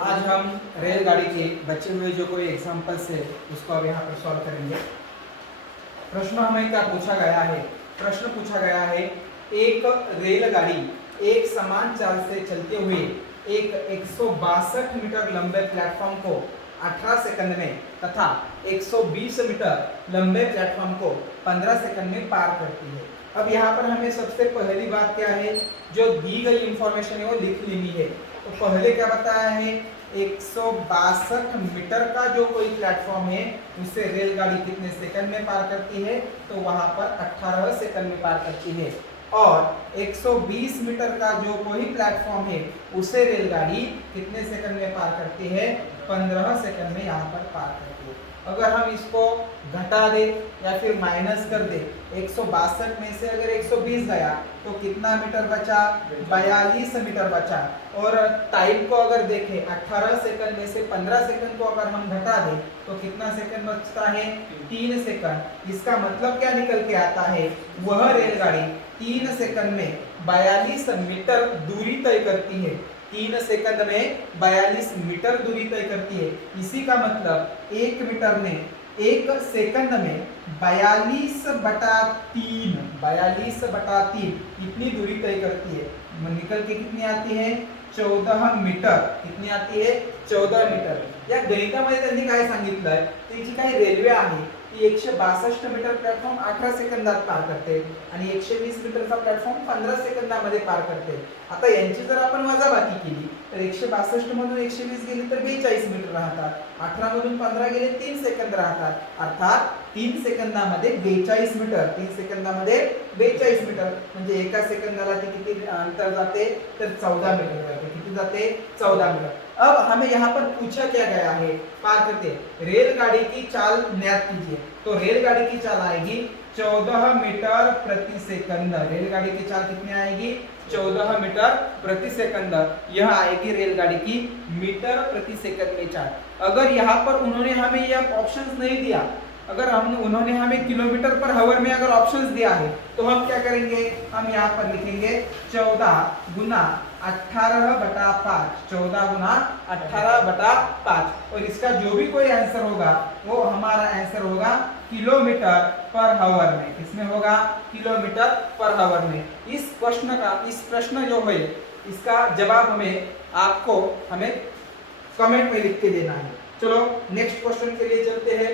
आज हम रेलगाड़ी के बचे हुए जो कोई एग्जांपल्स है उसको अब यहाँ पर सॉल्व करेंगे। प्रश्न हमें क्या पूछा गया है? प्रश्न पूछा गया है, एक रेलगाड़ी एक समान चाल से चलते हुए एक 162 मीटर लंबे प्लेटफॉर्म को 18 सेकंड में तथा 120 मीटर लंबे प्लेटफॉर्म को 15 सेकंड में पार करती है। अब यहाँ पर हमें सबसे पहली बात क्या है, जो दी गई इंफॉर्मेशन है वो लिख लेनी है। तो पहले क्या बताया है, 162 मीटर का जो कोई प्लेटफॉर्म है उसे रेलगाड़ी कितने सेकंड में पार करती है? तो वहां पर 18 सेकंड में पार करती है। और 120 मीटर का जो कोई प्लेटफॉर्म है उसे रेलगाड़ी कितने सेकंड में पार करती है? 15 सेकंड में यहाँ पर पार करती है। अगर हम इसको घटा दे या फिर माइनस कर दे, 162 में से अगर 120 गया तो कितना मीटर बचा? 42 मीटर बचा। और टाइम को अगर देखें, 18 सेकंड में से 15 सेकंड को अगर हम घटा दें तो कितना सेकंड बचता है? 3 सेकंड। इसका मतलब क्या निकल के आता है? वह रेलगाड़ी 3 सेकंड में 42 मीटर दूरी तय करती है। 3 सेकंड में 42 मीटर दूरी तय करती है। इसी का मतलब 1 मीटर में 1 सेकंड में 42/3 इतनी दूरी तय करती है। निकल के कितनी आती है? 14 मीटर। कितनी आती है? 14 मीटर। या गणितामध्ये त्यांनी काय सांगितलंय, ती जी काही रेल्वे आहे ती 162 मीटर प्लॅटफॉर्म 18 सेकंदात पार करते आणि 120 मीटरचा प्लॅटफॉर्म 15 सेकंदामध्ये पार करते। आता यांची जर आपण वजाबाकी केली तर 162 मधून 120 गेली तर 42 मीटर राहतात, 18 मधून 15 गेले 3 सेकंद राहतात, अर्थात 3 सेकंदामध्ये 42 मीटर। 3 सेकंदामध्ये 42 मीटर म्हणजे एका सेकंदाला ती किती अंतर जाते? तर 14 मीटर जाते। किती जाते? 14 मीटर। अब हमें यहाँ पर पूछा क्या गया है, पार करते रेलगाड़ी की चाल ज्ञात कीजिए। तो रेलगाड़ी की चाल आएगी 14 मीटर प्रति सेकंड। रेलगाड़ी की चाल कितनी आएगी? 14 मीटर प्रति सेकंड। यह आएगी रेलगाड़ी की मीटर प्रति सेकंड में चाल। अगर यहाँ पर उन्होंने हमें यह ऑप्शंस नहीं दिया, अगर उन्होंने हमें किलोमीटर पर हावर में अगर ऑप्शंस दिया है तो हम क्या करेंगे? हम यहाँ पर लिखेंगे 14 गुना 18/5। 14 गुना 18/5। और इसका जो भी कोई आंसर होगा वो हमारा आंसर होगा किलोमीटर पर हावर में। किसमें होगा? किलोमीटर पर हावर में। इस प्रश्न जो है इसका जवाब हमें कमेंट में लिख के देना है। चलो नेक्स्ट क्वेश्चन के लिए चलते हैं।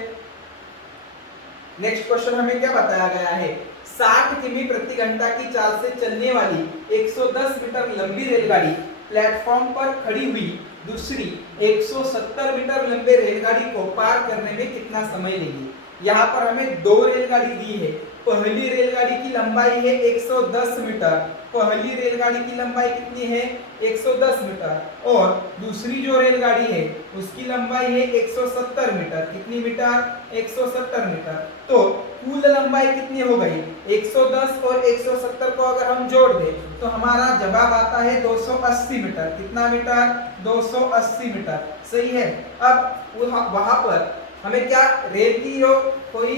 नेक्स्ट क्वेश्चन हमें क्या बताया गया है? 60 किमी प्रति घंटा की चाल से चलने वाली 110 मीटर लंबी रेलगाड़ी प्लेटफॉर्म पर खड़ी हुई दूसरी 170 मीटर लंबे रेलगाड़ी को पार करने में कितना समय लेगी? यहाँ पर हमें 2 रेलगाड़ी दी है। पहली रेलगाड़ी की लंबाई है 110 मीटर। पहली रेलगाड़ी की लंबाई कितनी है? 110 मीटर। और दूसरी जो रेलगाड़ी है उसकी लंबाई है 170 मीटर। कितनी मीटर? 170 मीटर। तो कुल लंबाई कितनी हो गई? 110 और 170 को अगर हम जोड़ दें तो हमारा जवाब आता है 280 मीटर। कितना मीटर? 280 मीटर। सही है। अब वहां पर हमें क्या, रेल की जो कोई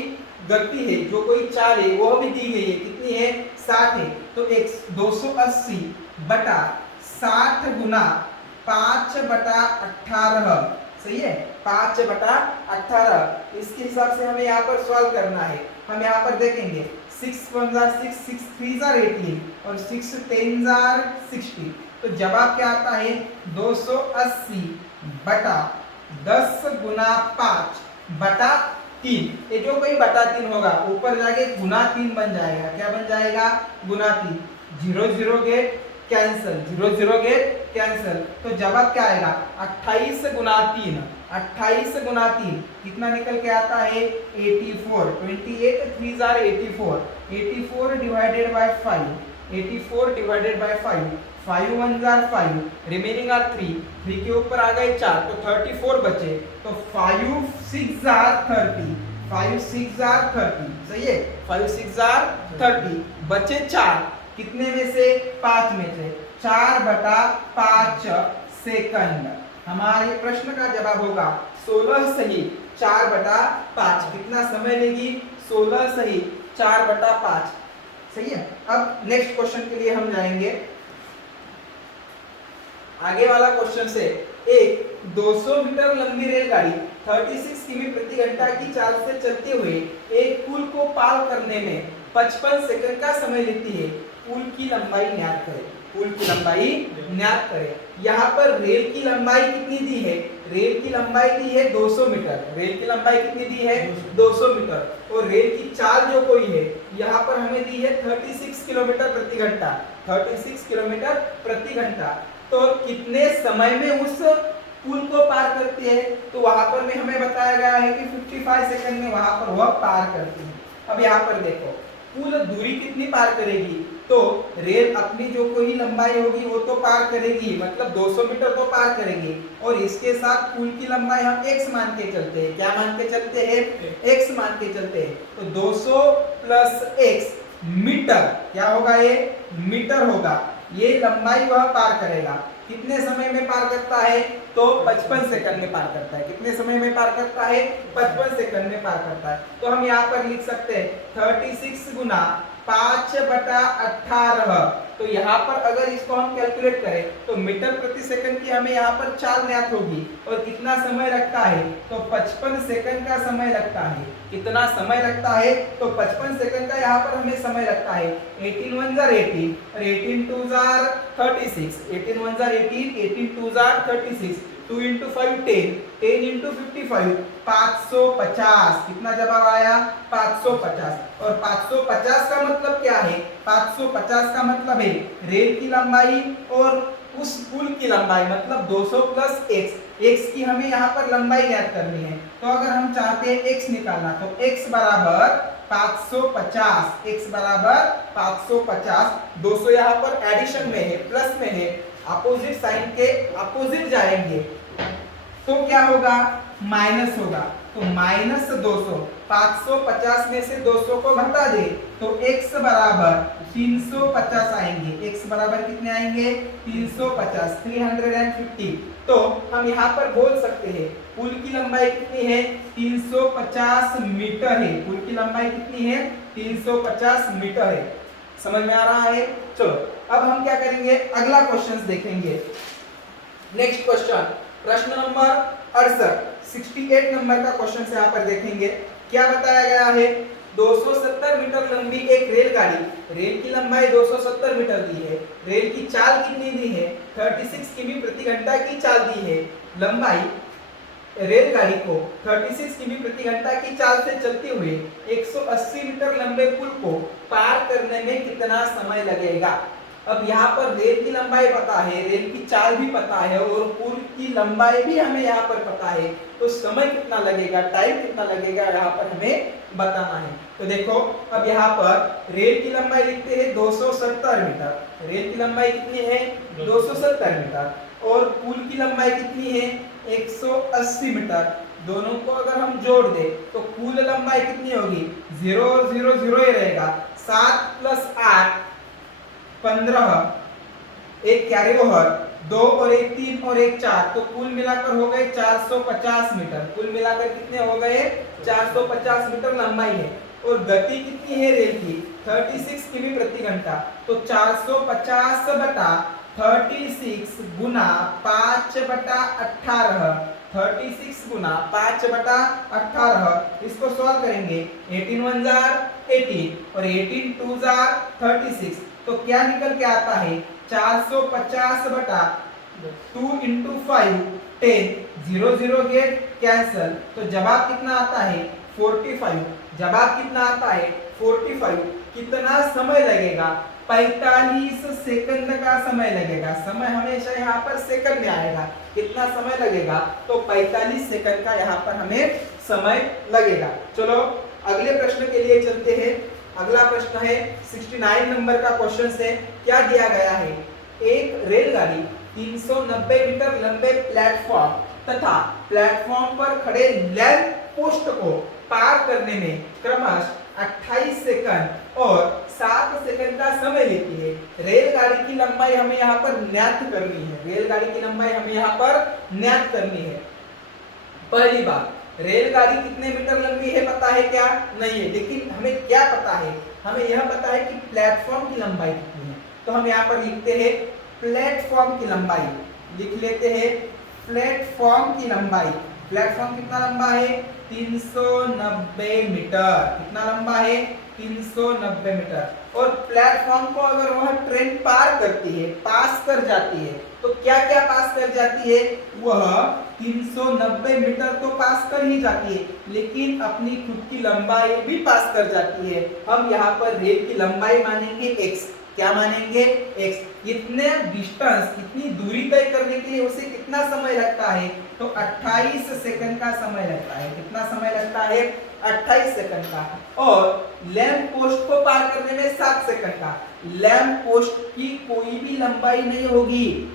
गति है, जो कोई चाल है वो भी दी गई है। कितनी है? 60 है। तो 280 बटा 60 गुना 5/18। सही है, 5/18। इसके हिसाब से हमें यहाँ पर सॉल्व करना है। हम यहाँ पर देखेंगे 6 1 6 6 3 18 और 6 10 60। तो जवाब क्या आता है? 280 बटा 10 गुना 5/3। ये जो कोई बटा 3 होगा ऊपर जाके गुना 3 बन जाएगा। क्या बन जाएगा? गुना 3। 0 0 गेट कैंसिल, 0 0 गेट कैंसिल। तो जवाब क्या आएगा? 28 गुना 3। 28 गुना 3 कितना निकल के आता है? 84। 28 3 84। 84 divided by 5। 84 divided by 5। 5 1 5, remaining are 3। 3 के ऊपर आ गए 4 तो 34 बचे। तो 5 6 30। 5 6 30। सही है, 5 6 30। बचे 4 कितने में से? 5 में से। 4/5 सेकंड। हमारे प्रश्न का जवाब होगा 16 सही 4/5। कितना समय लेगी? 16 सही 4/5। सही है। अब नेक्स्ट क्वेश्चन के लिए हम जाएंगे। आगे वाला क्वेश्चन से एक 200 मीटर लंबी रेलगाड़ी 36 किमी प्रति घंटा की चाल से चलते हुए एक पुल को पार करने में 55 सेकंड का समय लेती है। पुल की लंबाई ज्ञात करें। पुल की लंबाई ज्ञात करें। यहाँ पर रेल की लंबाई कितनी दी है? रेल की लंबाई दी है 200 मीटर। रेल की लंबाई कितनी दी है? 200 मीटर। और रेल की चाल जो कोई है यहाँ पर हमें दी है 36 किलोमीटर प्रति घंटा। 36 किलोमीटर प्रति घंटा। तो कितने समय में उस पुल को पार करती है? तो वहां पर में हमें बताया गया है कि 55 सेकंड में वहां पर वह पार करती है। अब यहाँ पर देखो पुल दूरी कितनी पार करेगी? तो रेल अपनी जो कोई लंबाई होगी वो तो पार करेगी, मतलब 200 मीटर तो पार करेगी। और इसके साथ पुल की लंबाई हम x मान के चलते हैं। क्या मान के चलते हैं? x मान के चलते हैं। तो 200 प्लस x मीटर, क्या होगा? ये मीटर होगा। ये लंबाई वह पार करेगा। कितने समय में पार करता है? तो 55 सेकंड में पार करता है। कितने समय में पार करता है? 55 सेकंड में पार करता है। तो हम यहाँ पर लिख सकते हैं 36 गुना 5/18। तो यहाँ पर अगर इसको हम कैलकुलेट करें तो मीटर प्रति सेकंड की हमें यहाँ पर चाल ज्ञात होगी। और कितना समय लगता है? तो 55 सेकंड का समय लगता है। कितना समय लगता है? तो 55 सेकंड का यहाँ पर हमें समय लगता है। 18 1 जार 18 और 18 2 jar 36। 18 1 jar 18, 18 2 jar 36। 2 into 5 10, 10 into 55 550। कितना जवाब आया? 550। और 550 का मतलब क्या है? 550 का मतलब है रेल की लंबाई और उस पुल की लंबाई, मतलब 200 प्लस x की हमें यहाँ पर लंबाई ज्ञात करनी है। तो अगर हम चाहते हैं x निकालना तो x बराबर 550, x बराबर 550। 200 यहाँ पर एडिशन में है, प्लस में है, अपोजिट साइन के अपोजिट जाएंगे तो क्या होगा? माइनस होगा। तो माइनस 200, 550 में से 200 को घटा दे तो x बराबर 350 आएंगे। x बराबर कितने आएंगे? 350, 350। तो हम यहाँ पर बोल सकते हैं पुल की लंबाई कितनी है? 350 मीटर है। पुल की लंबाई कितनी है? 350 मीटर है। समझ में आ रहा है? चलो अब हम क्या करेंगे, अगला क्वेश्चन देखेंगे। नेक्स्ट क्वेश्चन, प्रश्न नंबर 68, 68 नंबर का क्वेश्चन से यहाँ पर देखेंगे। क्या बताया गया है? 270 मीटर लंबी एक रेलगाड़ी, रेल की लंबाई 270 मीटर दी है। रेल की चाल कितनी दी है? 36 किमी प्रति घंटा की चाल दी है। लंबाई रेलगाड़ी को 36 किमी प्रति घंटा की चाल से चलते हुए 180 मीटर लंबे पुल को पार करने में कितना समय लगेगा? अब यहाँ पर रेल की लंबाई पता है, रेल की चाल भी पता है और पुल की लंबाई भी हमें यहाँ पर पता है। तो समय कितना लगेगा, टाइम कितना लगेगा, यहाँ पर हमें बताना है। तो देखो अब यहाँ पर रेल की लंबाई लिखते हैं 270 मीटर। रेल की लंबाई कितनी है? 270 मीटर। और पुल की लंबाई कितनी है? 180 मीटर। दोनों को अगर हम जोड़ दे तो कुल लंबाई कितनी होगी? 0 और 0 0 ही रहेगा। 7 प्लस 8 15, एक कैरी ओवर, 2 और 1 3 और 1 4। तो कुल मिलाकर हो गए 450 मीटर। कुल मिलाकर कितने हो गए? 450 मीटर लंबाई है। और गति कितनी है रेल की? 36 किमी प्रति घंटा। तो 450 बटा 36 गुना 5/18। 36 गुना 5/18। इसको सॉल्व करेंगे। 18 1 जार 18 और 18 2 जार 36। तो क्या निकल के आता है? 450 बटा 2 into 5 10, 0 0 गेट कैंसल। तो जवाब कितना आता है? 45। जवाब कितना आता है? 45। कितना समय लगेगा? 45 सेकंड का समय लगेगा। समय हमेशा यहाँ पर सेकंड में आएगा। कितना समय लगेगा? तो 45 सेकंड का यहाँ पर हमें समय लगेगा। चलो अगले प्रश्न के लिए चलते हैं। अगला प्रश्न है 69 नंबर का क्वेश्चन है। क्या दिया गया है? एक रेलगाड़ी 390 मीटर लंबे प्लेटफॉर्म तथा प्लेटफॉर्म पर खड़े लैंप पोस्ट को पार करने में क्रमशः 28 सेकंड और 7 सेकंड का समय लेती है। रेलगाड़ी की लंबाई हमें यहाँ पर ज्ञात करनी है। रेलगाड़ी की लंबाई हमें यहाँ पर ज्ञात करनी है। पहली बात, रेलगाड़ी कितने मीटर लंबी है पता है क्या? नहीं है, लेकिन हमें क्या पता है? हमें यह पता है कि प्लेटफॉर्म की लंबाई कितनी है। तो हम यहाँ पर लिखते हैं प्लेटफॉर्म की लंबाई, लिख लेते हैं प्लेटफॉर्म की लंबाई। प्लेटफॉर्म कितना लंबा है? 390 मीटर। कितना लंबा है? 390 मीटर। और प्लेटफॉर्म को अगर वह ट्रेन पार करती है, पास कर जाती है, तो क्या क्या पास कर जाती है? वह 390 मीटर तो पास कर ही जाती है, लेकिन अपनी खुद की लंबाई भी पास कर जाती है। हम यहाँ पर रेल की लंबाई मानेंगे x। क्या मानेंगे? x। इतने डिस्टेंस, इतनी दूरी तय करने के लिए उसे कितना समय लगता है? तो 28 सेकंड का समय लगता है। कितना समय लगता है? 28 सेकंड का। और लैंप पोस्ट को पार करने में 7 सेकंड का। लैंप पोस्ट की कोई भी लंबाई नहीं होगी।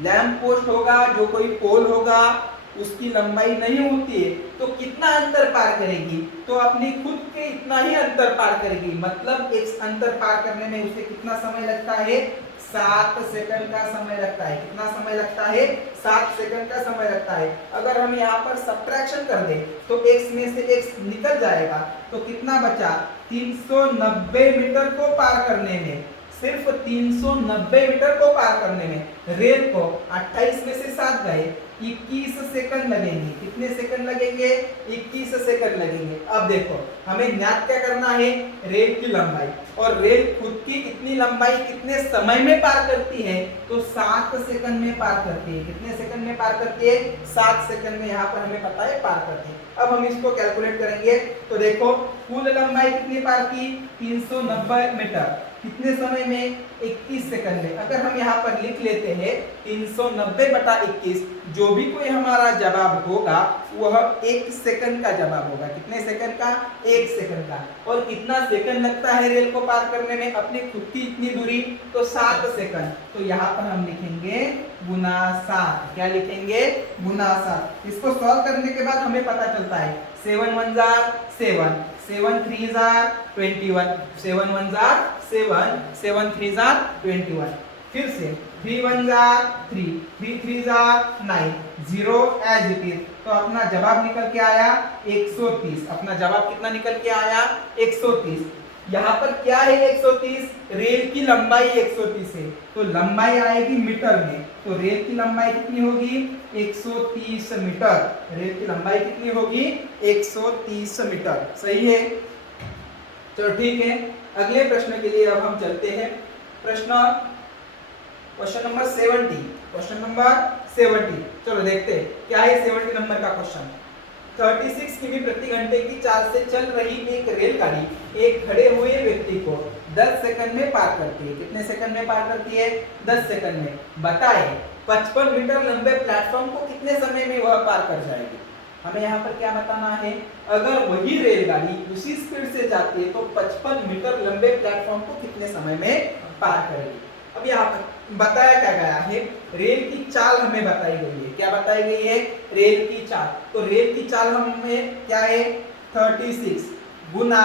लैंप पोस्ट होगा, जो कोई पोल होगा, उसकी लंबाई नहीं होती है, तो कितना अंतर पार करेगी? तो अपनी खुद के इतना ही अंतर पार करेगी। मतलब एक अंतर पार करने में उसे कितना समय लगता है? 7 सेकंड का समय लगता है। कितना समय लगता है? 7 सेकंड का समय लगता है। अगर हम यहाँ पर सब्ट्रैक्शन कर दें तो x में से x निकल जाएगा, तो कितना बचा? 390 मीटर को पार करने में, सिर्फ 390 मीटर को पार करने में रेल को 28 में से 7 गए, 21 सेकंड लगेंगे। कितने सेकंड लगेंगे? 21 सेकंड लगेंगे। अब देखो, हमें ज्ञात क्या करना है? रेल की लंबाई। और रेल खुद की इतनी लंबाई कितने समय में पार करती है? तो 7 सेकंड में पार करती है। कितने सेकंड में पार करती है? 7 सेकंड में यहाँ पर हमें पता है पार करती है। अब हम इसको कैलकुलेट करेंगे, तो देखो कुल लंबाई कितनी पार की? 390 मीटर। कितने समय में? 21 सेकंड में। अगर हम यहाँ पर लिख लेते हैं 390 बटा 21, जो भी कोई हमारा जवाब होगा वह 1 सेकंड का जवाब होगा। कितने सेकंड का? 1 सेकंड का। और कितना सेकंड लगता है रेल को पार करने में अपनी खुद की इतनी दूरी? तो 7 सेकंड। तो यहाँ पर हम लिखेंगे गुना 7। क्या लिखेंगे? गुना 7। इसको सॉल्व करने के बाद हमें पता चलता है 7 1 जार 7, 7 3 जार 21, 7 1 जार 7, 7 3 जार 21। फिर से 3 1 जार 3, 3 3 जार 9, 0 एज इट इज। तो अपना जवाब निकल के आया 130। अपना जवाब कितना निकल के आया? 130। यहाँ पर क्या है 130? रेल की लंबाई 130 है, तो लंबाई आएगी मीटर में। तो रेल की लंबाई कितनी होगी? 130 मीटर। रेल की लंबाई कितनी होगी? 130 मीटर। सही है? चलो ठीक है, अगले प्रश्न के लिए अब हम चलते हैं। Question number 70। क्वेश्चन नंबर 70, चलो देखते हैं क्या है 70 नंबर का क्वेश्चन। 36 किमी प्रति घंटे की चाल से चल रही एक रेलगाड़ी एक खड़े हुए व्यक्ति को 10 सेकंड में पार करती है। कितने सेकंड में पार करती है? 10 सेकंड में। बताए 55 मीटर लंबे प्लेटफॉर्म को कितने समय में वह पार कर जाएगी? हमें यहाँ पर क्या बताना है? अगर वही रेलगाड़ी उसी स्पीड से जाती है तो 55 मीटर लंबे प्लेटफॉर्म को कितने समय में पार करेगी? अब यहाँ पर बताया क्या गया है? रेल की चाल हमें बताई गई है। क्या बताई गई है? रेल की चाल। तो रेल की चाल हमें क्या है? 36 गुना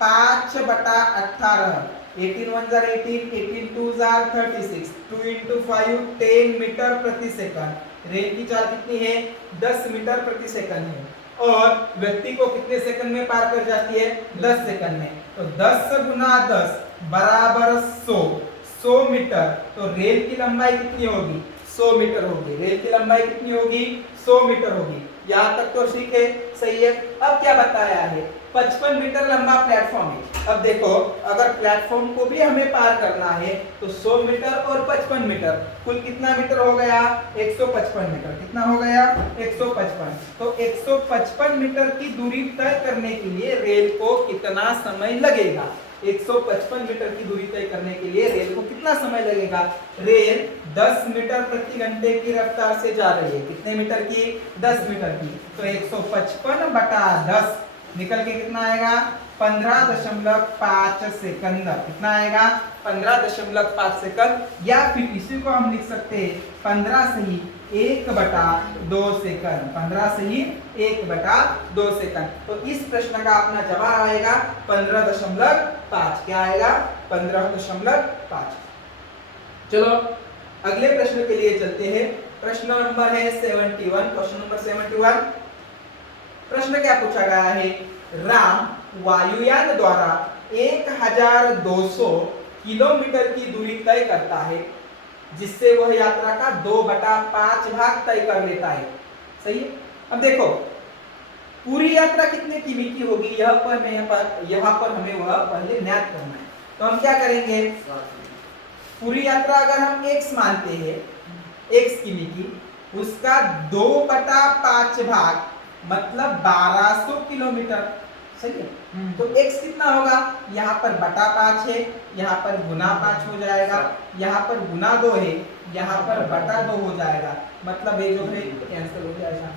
5 बटा 18, 18 1 जार 18, 18 2 जार 36, 2 into 5 10 मीटर प्रति सेकंड। रेल की चाल कितनी है? 10 मीटर प्रति सेकंड है। और व्यक्ति को कितने सेकंड में पार कर जाती है? 10 सेकंड में। तो 10 गुना 10 बराबर 100 मीटर। तो रेल की लंबाई कितनी होगी? 100 मीटर होगी। रेल की लंबाई कितनी होगी? 100 मीटर होगी। यहाँ तक तो ठीक है, सही है। अब क्या बताया है? 55 मीटर लंबा प्लेटफॉर्म है। अब देखो, अगर प्लेटफॉर्म को भी हमें पार करना है तो 100 मीटर और 55 मीटर, कुल कितना मीटर हो गया? 155 मीटर। कितना हो गया? 155। तो 155 मीटर की दूरी तय करने के लिए रेल को कितना समय लगेगा? 155 मीटर की दूरी तय करने के लिए रेल को कितना समय लगेगा? रेल 10 मीटर प्रति घंटे की रफ्तार से जा रही है। कितने मीटर की? 10 मीटर की। तो 155 बटा 10 निकल के कितना आएगा? 15.5 सेकंड। कितना आएगा? 15.5 सेकंड। या फिर इसी को हम लिख सकते हैं 15 से ही 1/2 सेकंड। 15 से ही 1/2 सेकंड। तो इस प्रश्न का अपना जवाब आएगा 15.5। क्या आएगा? 15.5। चलो अगले प्रश्न के लिए चलते हैं। प्रश्न नंबर है 71। Question number 71। प्रश्न क्या पूछा गया है, राम वायुयान द्वारा 1200 किलोमीटर की दूरी तय करता है, जिससे वह यात्रा का 2/5 भाग तय कर लेता है। सही है। अब देखो पूरी यात्रा कितने किमी की होगी, यहाँ पर हमें वह पहले ज्ञात करना है। तो हम क्या करेंगे, पूरी यात्रा अगर हम x मानते हैं, x किमी की, उसका 2/5 भाग मतलब 1200 किलोमीटर। सही है। तो x कितना होगा, यहाँ पर बटा 5 है, यहाँ पर गुना 5 हो जाएगा, यहाँ पर गुना 2 है, यहाँ पर बटा 2 हो जाएगा, मतलब ये जो है कैंसिल हो जाएगा।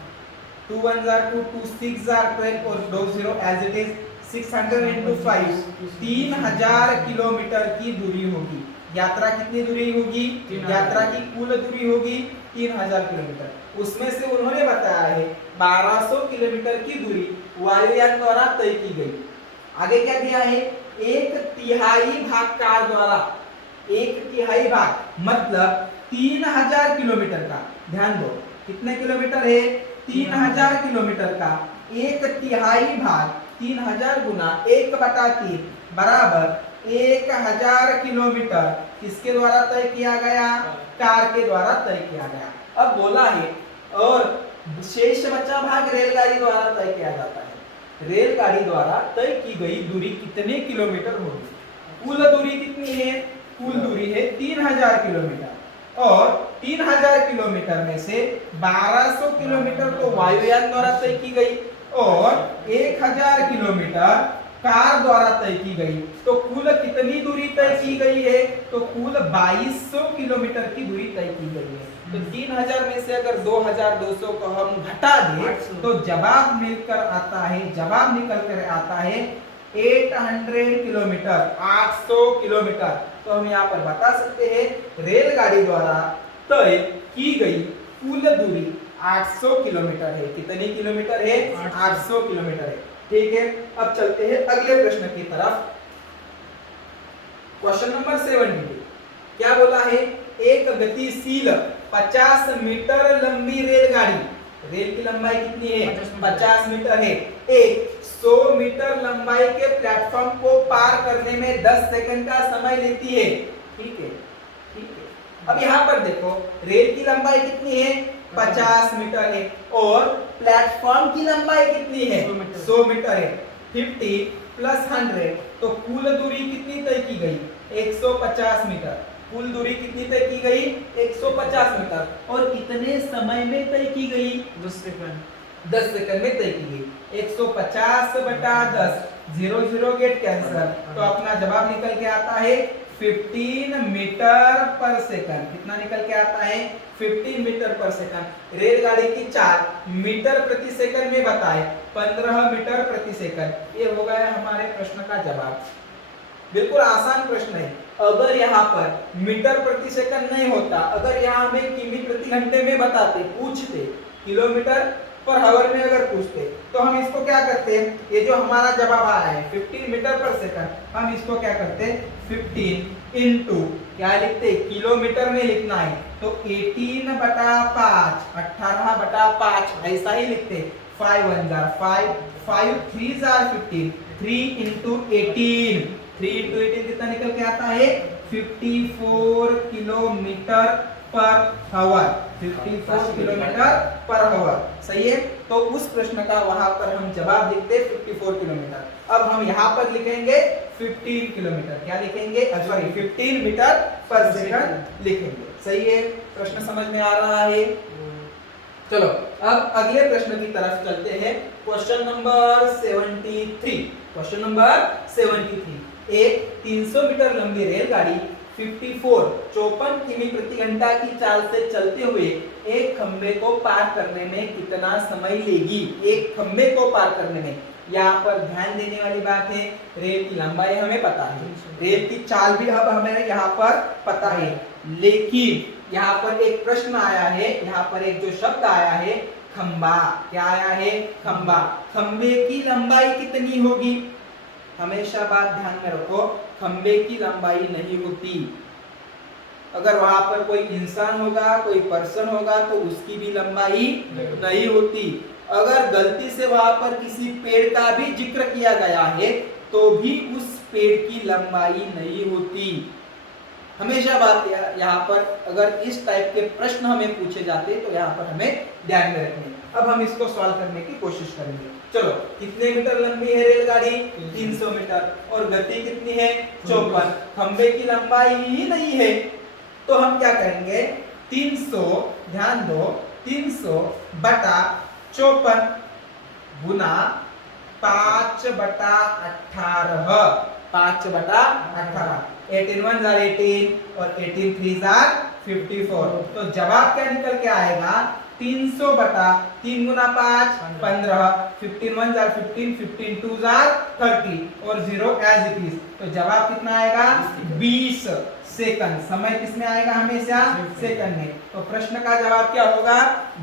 2 1 are 2, 2 6 are 12 और 2 0 as it is 600 into 5 3000 kilometre की दूरी होगी। यात्रा कितनी दूरी होगी, यात्रा की कुल दूरी होगी 3000 किलोमीटर। उसमें से उन्होंने बताया है 1200 किलोमीटर की दूरी वायुयान द्वारा तय की गई। आगे क्या दिया है, 1/3 भाग कार द्वारा, 1/3 भाग मतलब 3000 किलोमीटर का। ध्यान दो कितने किलोमीटर है, 3000 किलोमीटर का 1/3 भाग 3000 गुना 1/3 बराबर 1000 किलोमीटर किसके द्वारा तय किया गया, कार के द्वारा तय किया गया। अब बोला है और शेष बचा भाग रेलगाड़ी द्वारा तय किया जाता है। रेलगाड़ी द्वारा तय की गई दूरी कितने किलोमीटर होगी, कुल दूरी कितनी है, कुल दूरी है 3000 किलोमीटर और 3000 किलोमीटर में से 1200 किलोमीटर तो वायुयान द्वारा तय की गई और 1000 किलोमीटर कार द्वारा तय की गई। तो कुल कितनी दूरी तय की गई है, तो कुल 2200 किलोमीटर की दूरी तय की गई है। तो 3000 में से अगर 2200 को हम घटा दें तो जवाब मिलकर आता है, जवाब निकल कर आता है 800 किलोमीटर, 800 किलोमीटर। तो हम यहाँ पर बता सकते हैं रेलगाड़ी द्वारा तय की गई कुल दूरी 800 किलोमीटर है। कितनी किलोमीटर है, 800 किलोमीटर है। ठीक है, अब चलते हैं अगले प्रश्न की तरफ। क्वेश्चन नंबर 72 क्या बोला है, एक गतिशील 50 मीटर लंबी रेलगाड़ी, रेल की लंबाई कितनी है, 50 मीटर है, एक 100 मीटर लंबाई के प्लेटफॉर्म को पार करने में 10 सेकंड का समय लेती है। ठीक है, ठीक है। अब यहाँ पर देखो रेल की लंबाई कितनी है, 50 मीटर है और प्लेटफॉर्म की लंबाई कितनी है, 100 मीटर है। 50 प्लस 100 तो कुल दूरी कितनी तय की गई, 150 मीटर। कुल दूरी कितनी तय की गई, 150 मीटर और कितने समय में तय की गई, 10 सेकंड। 10 सेकंड में तय की गई। 150 बटा 10, 0 0 गेट कैंसिल, तो अपना जवाब निकल के आता है 15 मीटर पर सेकंड। कितना निकल के आता है, 15 मीटर पर सेकंड। रेलगाड़ी की चाल मीटर प्रति सेकंड में बताए 15 मीटर प्रति सेकंड। ये हो गया हमारे प्रश्न का जवाब। बिल्कुल आसान प्रश्न है। अगर यहाँ पर मीटर प्रति सेकंड नहीं होता, अगर यहाँ हमें किमी प्रति घंटे में बताते, पूछते, किलोमीटर पर आवर में अगर पूछते, तो हम इसको क्या करते हैं, ये जो हमारा जवाब आया है 15 मीटर पर सेकंड, हम इसको क्या करते हैं 15 इंटू क्या लिखते, किलोमीटर में लिखना है तो 18 बटा 5, 18 बटा 5 ऐसा ही लिखते। 5 1 जार 5, 5 3 जार 15, 3 इंटू 18, 3 इंटू 18 कितना निकल के आता है 54 kilometre per hour, 54 kilometre per hour. सही है। तो उस प्रश्न का वहां पर हम जवाब लिखते 54 किलोमीटर। अब हम यहाँ पर लिखेंगे 15 किलोमीटर, क्या लिखेंगे, सॉरी 15 मीटर पर सेकंड लिखेंगे। सही है, प्रश्न समझ में आ रहा है। चलो अब अगले प्रश्न की तरफ चलते हैं। Question number 73। क्वेश्चन नंबर 73, एक 300 मीटर लंबी रेलगाड़ी 54 किमी प्रति घंटा की चाल से चलते हुए एक खंबे को पार करने में कितना समय लेगी, एक खंबे को पार करने में। यहाँ पर ध्यान देने वाली बात है, रेल की लंबाई हमें पता है, रेल की चाल भी अब हमें यहाँ पर पता है, लेकिन यहाँ पर एक प्रश्न आया है, यहाँ पर एक जो शब्द आया है खंबा, क्या आया है, खंबा। खंबे की लंबाई कितनी होगी, हमेशा बात ध्यान में रखो, खंबे की लंबाई नहीं होती। अगर वहां पर कोई इंसान होगा, कोई पर्सन होगा तो उसकी भी लंबाई नहीं होती। अगर गलती से वहां पर किसी पेड़ का भी जिक्र किया गया है तो भी उस पेड़ की लंबाई नहीं होती। हमेशा बात यहाँ पर अगर इस टाइप के प्रश्न हमें पूछे जाते तो यहाँ पर हमें ध्यान में रखने। अब हम इसको सॉल्व करने की कोशिश करेंगे। चलो, कितने मीटर लंबी है रेलगाड़ी? 300 मीटर। और गति कितनी है? 54। खंबे की लंबाई ही नहीं है तो हम क्या करेंगे? 300, ध्यान दो, 300 बटा 54 गुना 5/18, 5/18। 18 1 जार 18 और 18 3 जार 54। तो जवाब क्या निकल के आएगा? 300 बटा 3 गुना 5 15, 15 1 जार 15, 15 2 जार 30 और 0 एज इट इज। तो जवाब कितना आएगा? 20 सेकंड। समय किसमें आएगा? हमेशा सेकंड में। तो प्रश्न का जवाब क्या होगा?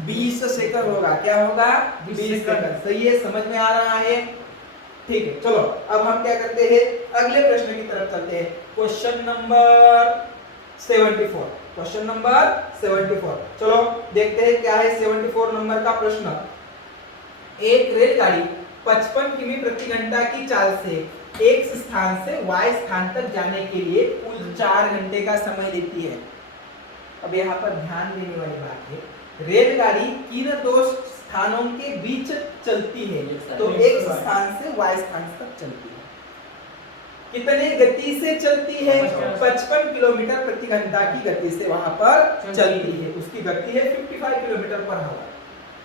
20 सेकंड होगा। क्या होगा? 20 सेकंड। सही है, समझ में आ रहा है? ठीक है, चलो अब हम क्या करते हैं? अगले प्रश्न की तरफ चलते हैं। Question number 74। Question number 74। चलो देखते हैं क्या है 74 नंबर का प्रश्न। एक रेलगाड़ी 55 किमी प्रति घंटा की चाल से एक स्थान से y स्थान तक जाने के लिए कुल 4 घंटे का समय लेती है। अब यहाँ पर ध्यान देने वाली बात है, रेलगाड़ी किन दो स्थानों के बीच चलती है? तो एक स्थान से y स्थान तक चलती है। कितने गति से चलती है? 55 किलोमीटर प्रति घंटा की गति से वहां पर चलती है। उसकी गति है 55 किलोमीटर पर आवर।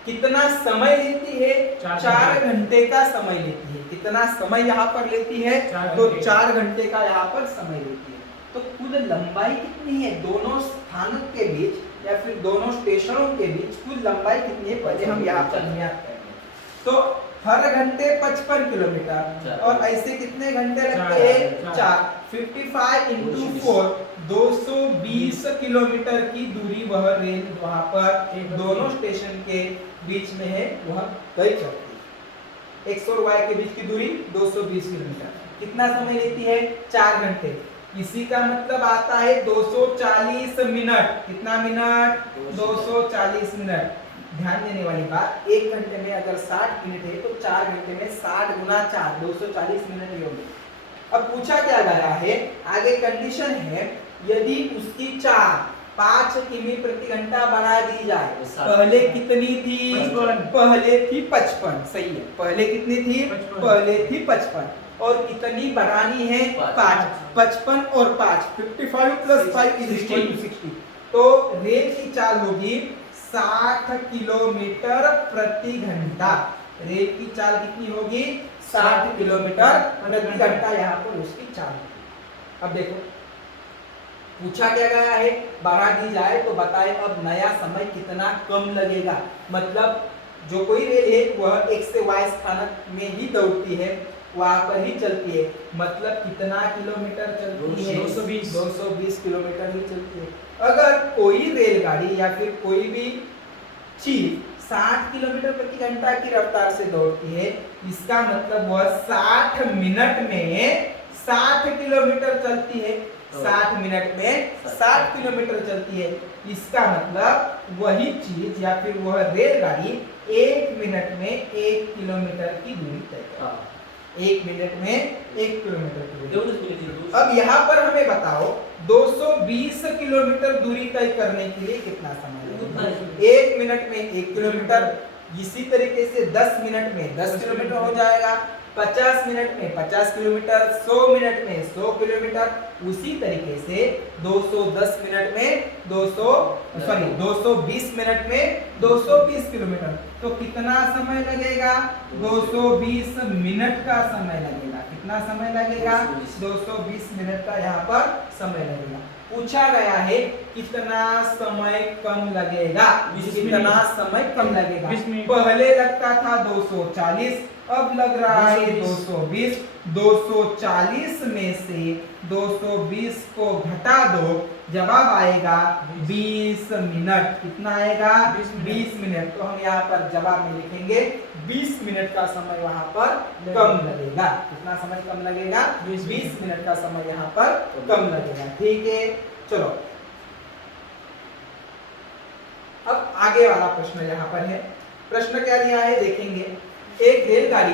कितना समय लेती है? 4 घंटे का समय लेती है। कितना समय यहाँ पर लेती है? तो 4 घंटे का यहाँ पर समय लेती है। तो कुल लंबाई कितनी है दोनों स्थानों के बीच या फिर दोनों स्टेशनों के बीच? कुल लंबाई कितनी है पहले हम यहाँ पर ज्ञात करेंगे। तो हर घंटे 55 किलोमीटर और ऐसे कितने घंटे लगते हैं? 4। 55 इंटू 4 220 किलोमीटर की दूरी वह रेल वहां पर दोनों स्टेशन के बीच में है, वह तय करती है। x और y के बीच की दूरी 220 किलोमीटर। कितना समय लेती है? 4 घंटे। इसी का मतलब आता है 240 मिनट। कितना मिनट? 240 मिनट। ध्यान देने वाली बात, 1 घंटे में अगर 60 मिनट है तो 4 घंटे में 60 गुना 4 240 मिनट ही होंगे। अब पूछा क्या गया है, आगे कंडीशन है यदि उसकी चाल 5 किमी प्रति घंटा बना दी जाए। पहले कितनी थी? पहले थी 55। सही है, पहले कितनी थी? पहले थी 55 और कितनी बढ़ानी है? 5। 55 और 5 55 प्लस 5 इज 60। तो रेल की चाल होगी 60 किलोमीटर प्रति घंटा। रेल की चाल कितनी होगी? 60 किलोमीटर प्रति घंटा यहाँ पर उसकी चाल होगी। अब देखो पूछा क्या गया है, बढ़ा दी जाए तो बताए अब नया समय कितना कम लगेगा। मतलब जो कोई रेल है वह x से y स्थानक में ही दौड़ती है, वहां पर ही चलती है। मतलब कितना किलोमीटर चलती है? 220 किलोमीटर ही चलती है। अगर कोई रेलगाड़ी या फिर कोई भी चीज 60 किलोमीटर प्रति घंटा की रफ्तार से दौड़ती है, इसका मतलब वह 60 मिनट में 60 किलोमीटर चलती है। 60 मिनट में 60 किलोमीटर चलती है। इसका मतलब वही चीज या फिर वह रेलगाड़ी 1 मिनट में 1 किलोमीटर की दूरी तय करेगी। 1 मिनट में 1 किलोमीटर की दूरी। अब यहाँ पर हमें बताओ 220 किलोमीटर दूरी तय करने के लिए कितना समय लगेगा? 1 मिनट में 1 किलोमीटर। इसी तरीके से 10 मिनट में 10 किलोमीटर हो जाएगा। 50 मिनट में 50 किलोमीटर, 100 मिनट में 100 किलोमीटर। उसी तरीके से 220 मिनट में 220 मिनट में 220 किलोमीटर। तो कितना समय लगेगा? 220 मिनट का समय लगेगा। कितना समय लगेगा? 220 मिनट का यहाँ पर समय लगेगा। पूछा गया है कितना समय कम लगेगा? कितना समय कम लगेगा? पहले लगता था 240, अब लग रहा है 220। 240 में से 220 को घटा दो, जवाब आएगा 20 मिनट। कितना आएगा? 20 मिनट। तो हम यहाँ पर जवाब में लिखेंगे 20 मिनट का समय वहां पर कम लगेगा। कितना समय कम लगेगा? 20 मिनट का समय यहाँ पर कम लगेगा। ठीक है, चलो अब आगे वाला प्रश्न यहाँ पर है। प्रश्न क्या दिया है देखेंगे। एक रेलगाड़ी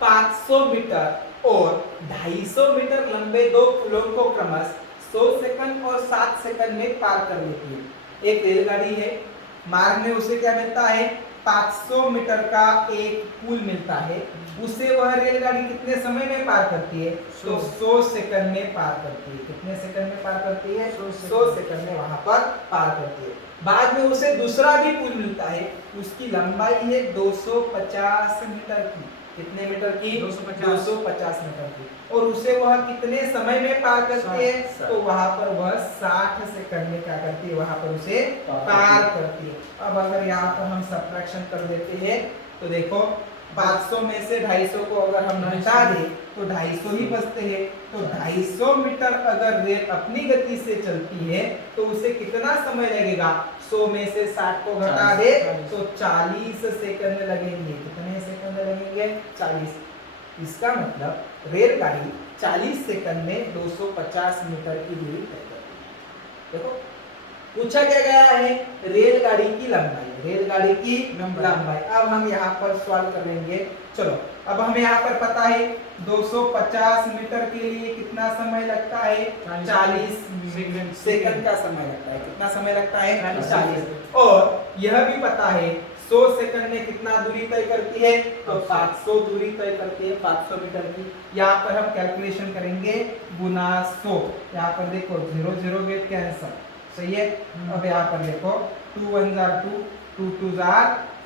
500 मीटर और 250 मीटर लंबे दो पुलों को क्रमशः 100 सेकंड और 7 सेकंड में पार कर लेती है। एक रेलगाड़ी है, मार्ग में उसे क्या मिलता है, 500 मीटर का एक पुल मिलता है, उसे वह रेलगाड़ी कितने समय में पार करती है, तो 100 सेकंड में पार करती है। कितने सेकंड में पार करती है, 100 सेकंड में वहां पर पार करती है। बाद में उसे दूसरा भी पुल मिलता है, उसकी लंबाई है 250 मीटर की। कितने मीटर की, 250 मीटर की, और उसे वह कितने समय में पार करती है, तो वहां पर वह 60 सेकंड में क्या करती है, वहां पर उसे पार करती है। अब अगर यहाँ पर हम सब्ट्रैक्शन कर देते हैं तो देखो 500 में से 250 को अगर हम घटा दें तो 250 ही बचते हैं। तो 250 मीटर अगर रेल अपनी गति से चलती है तो उसे कितना समय लगेगा, 100 में से 60 को घटा दे तो 40 सेकंड लगेंगे। कितने सेकंड लगेंगे, 40। इसका मतलब रेलगाड़ी 40 सेकंड में 250 मीटर की दूरी तय करती है। देखो पूछा क्या गया है, रेलगाड़ी की लंबाई, रेलगाड़ी की लंबाई। अब हम यहाँ पर सवाल करेंगे। चलो अब हमें यहाँ पर पता है 250 मीटर के लिए कितना समय लगता है, 40 सेकंड का समय लगता है। कितना समय लगता है, 40। और यह भी पता है 100 सेकंड में कितना दूरी तय करती है, तो 500 दूरी तय करती है, 500 मीटर की। यहाँ पर हम कैलकुलेशन करेंगे गुना 100। यहाँ पर देखो 0 0 गेट कैंसल, सही है। अब यहाँ पर देखो 2 1 जार 2, 2 2 जार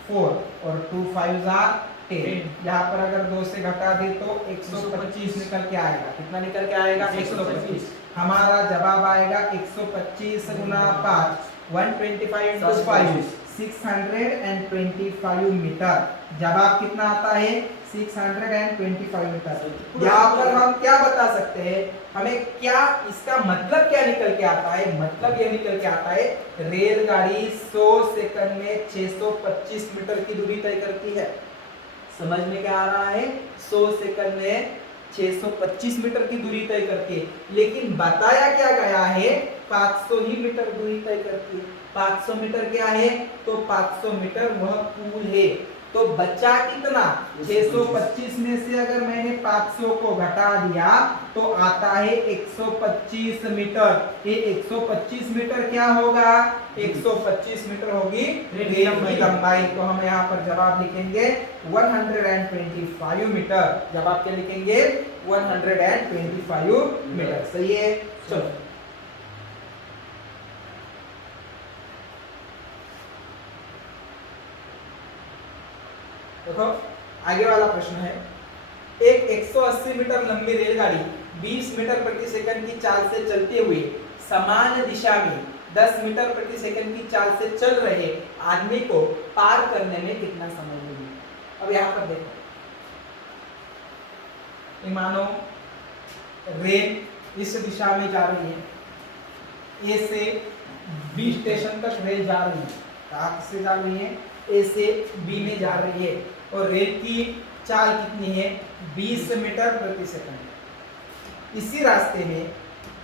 4 और 2 5 जार 10। यहाँ पर अगर 2 से घटा दे तो 125 निकल के आएगा। कितना निकल के आएगा, 125। हमारा जवाब आएगा 125 गुना 5, 125 into 5, 625 मीटर। जवाब कितना आता है, 625 मीटर। यहाँ पर हम क्या बता सकते हैं, हमें क्या इसका मतलब क्या निकल के आता है, मतलब यह निकल के आता है रेलगाड़ी 100 सेकंड में 625 मीटर की दूरी तय करती है। समझ में क्या आ रहा है, 100 सेकंड में 625 मीटर की दूरी तय करती है, लेकिन बताया क्या गया है 500 ही मीटर दूरी तय करती है। 500 मीटर क्या है, तो 500 मीटर वह पुल है। तो बचा कितना, 625 में से अगर मैंने 500 को घटा दिया तो आता है 125 मीटर। ये 125 मीटर क्या होगा, 125 मीटर होगी रेल की लंबाई। तो हम यहाँ पर जवाब लिखेंगे 125 मीटर। जवाब क्या लिखेंगे, 125 मीटर। सही है। चलो देखो आगे वाला प्रश्न है, एक 180 मीटर लंबी रेलगाड़ी 20 मीटर प्रति सेकंड की चाल से चलते हुए समान दिशा में 10 मीटर प्रति सेकंड की चाल से चल रहे आदमी को पार करने में कितना समय लगेगा। अब यहाँ पर देखो, मानो रेल इस दिशा में जा रही है, ए से बी स्टेशन तक रेल जा रही है। कहाँ से जा रही है, ए से बी में जा रही है, और रेल की चाल कितनी है, 20 मीटर प्रति सेकंड। इसी रास्ते में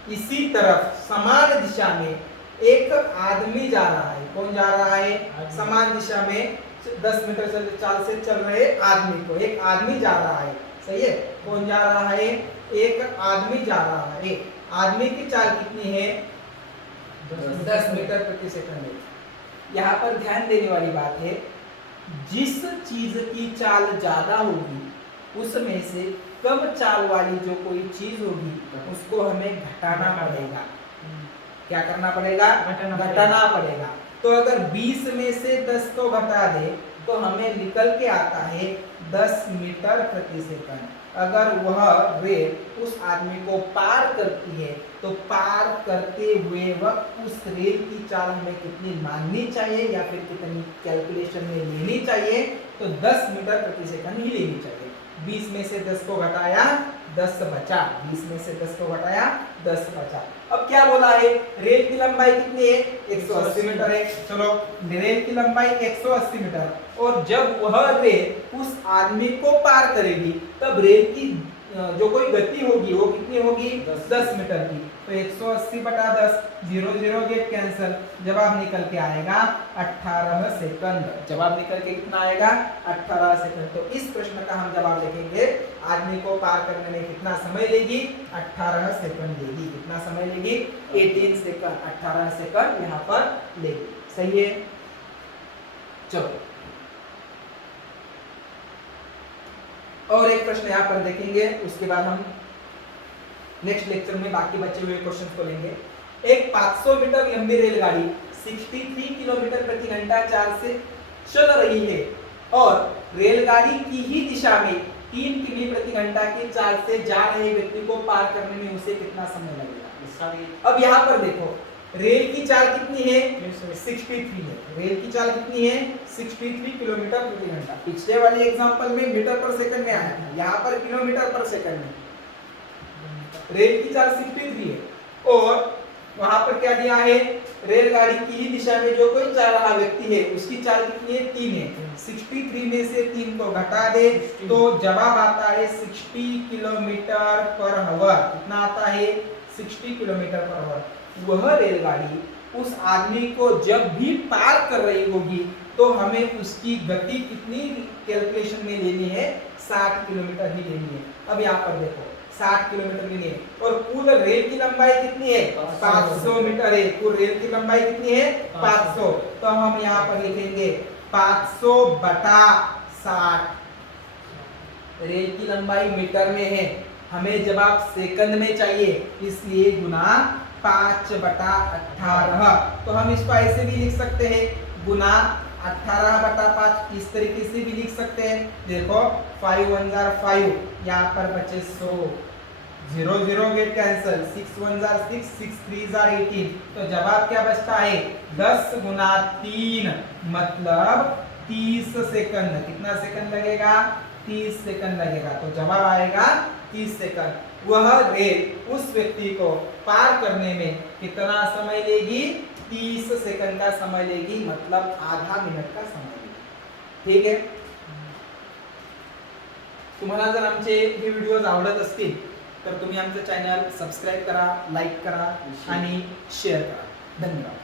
इसी तरफ समान दिशा में एक आदमी जा रहा है। कौन जा रहा है, समान दिशा में 10 मीटर चाल से चल रहे आदमी को एक आदमी जा रहा है। सही है। कौन जा रहा है, एक आदमी जा रहा है। आदमी की चाल कितनी है, 10 मीटर प्रति सेकंड है। यहाँ पर ध्यान देने वाली बात है, जिस चीज की चाल ज्यादा होगी उसमें से कम चाल वाली जो कोई चीज होगी उसको हमें घटाना पड़ेगा। क्या करना पड़ेगा, घटाना पड़ेगा। तो अगर 20 में से 10 को घटा दे तो हमें निकल के आता है 10 मीटर प्रति सेकंड। अगर वह रेल उस आदमी को पार करती है तो पार करते हुए वक्त उस रेल की चाल हमें कितनी माननी चाहिए या फिर कितनी कैलकुलेशन में लेनी चाहिए, तो 10 मीटर प्रति सेकंड ही लेनी चाहिए। 20 में से 10 को घटाया 10 बचा, 20 में से 10 को घटाया 10 बचा। अब क्या बोला है, रेल की लंबाई कितनी है, 180 मीटर है। चलो रेल की लंबाई 180 मीटर, और जब वह रेल उस आदमी को पार करेगी तब रेल की जो कोई गति होगी वो कितनी होगी 10 मीटर की। तो 180 बटा 10, 0 0 गेट कैंसिल, जवाब निकल के आएगा 18 सेकंड। जवाब निकल के कितना आएगा 18 सेकंड। तो इस प्रश्न का हम जवाब लिखेंगे आदमी को पार करने में कितना समय लेगी 18 सेकंड लेगी। कितना समय लेगी 18 सेकंड, 18 सेकंड यहाँ पर लेगी। सही है। चलो और एक प्रश्न यहाँ पर देखेंगे, उसके बाद हम नेक्स्ट लेक्चर में बाकी बचे हुए क्वेश्चन को लेंगे। एक 500 मीटर लंबी रेलगाड़ी 63 किलोमीटर प्रति घंटा 4 से चल रही है और रेलगाड़ी की ही दिशा में 3 किमी प्रति घंटा के 4 से जा रहे व्यक्ति को पार करने में उसे कितना समय लगेगा। अब यहाँ पर देखो रेल की चाल कितनी है 63 है। रेल की चाल कितनी है 63 किलोमीटर प्रति घंटा। पिछले वाले एग्जांपल में मीटर पर सेकंड में आया था, यहाँ पर किलोमीटर पर सेकंड में। रेल की चाल 63 है और वहां पर क्या दिया है रेलगाड़ी की ही दिशा में जो कोई चल रहा व्यक्ति है उसकी चाल कितनी है 3 है। 63 में से 3 को घटा दे तो जवाब आता है 60 किलोमीटर पर आवर। कितना आता है 60 किलोमीटर पर आवर। वह रेलगाड़ी उस आदमी को जब भी पार कर रही होगी तो हमें उसकी गति कितनी कैलकुलेशन में लेनी है 60 किलोमीटर ही लेनी है। अब यहाँ पर देखो 60 किलोमीटर लेनी है और कुल रेल की लंबाई कितनी है 500 मीटर है। कुल रेल की लंबाई कितनी है 500। तो हम यहाँ पर लिखेंगे 500 बटा 60। रेल की लंबाई मीटर में है, हमें जवाब सेकंड में चाहिए, इसलिए गुना 5 बटा 18। तो हम इसको ऐसे भी लिख सकते हैं गुना 18 बटा 5, इस तरीके से भी लिख सकते हैं। देखो 5 1 जार 5, यहाँ पर बचे 100, 0 0 गेट कैंसिल, 6 1 जार 6, 6 3 जार 18। तो जवाब क्या बचता है 10 गुना 3 मतलब 30 सेकंड। कितना सेकंड लगेगा 30 सेकंड लगेगा। तो जवाब आएगा 30 सेकंड। वह रेल उस व्यक्ति को पार करने में कितना समय लेगी 30 सेकंड का समय लेगी, मतलब आधा मिनिट का समय लेगी। ठीक है। तुम्हाला जर आमचे हे व्हिडिओज आवडत असतील तर तुम्ही आमचं चॅनल सबस्क्राइब करा, लाईक करा आणि शेअर करा। धन्यवाद।